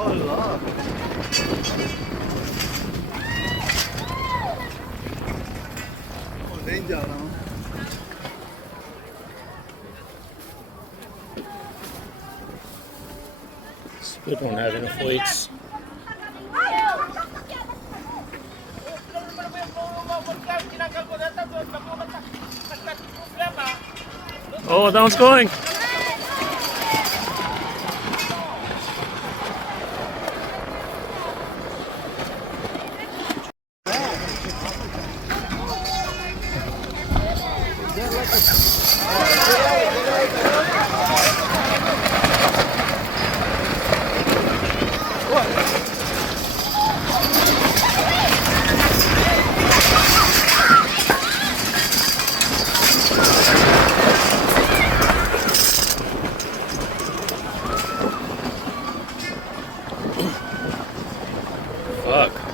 Aloha. नहीं जा रहा हूँ We don't have any flights. Oh, that one's going. Fuck.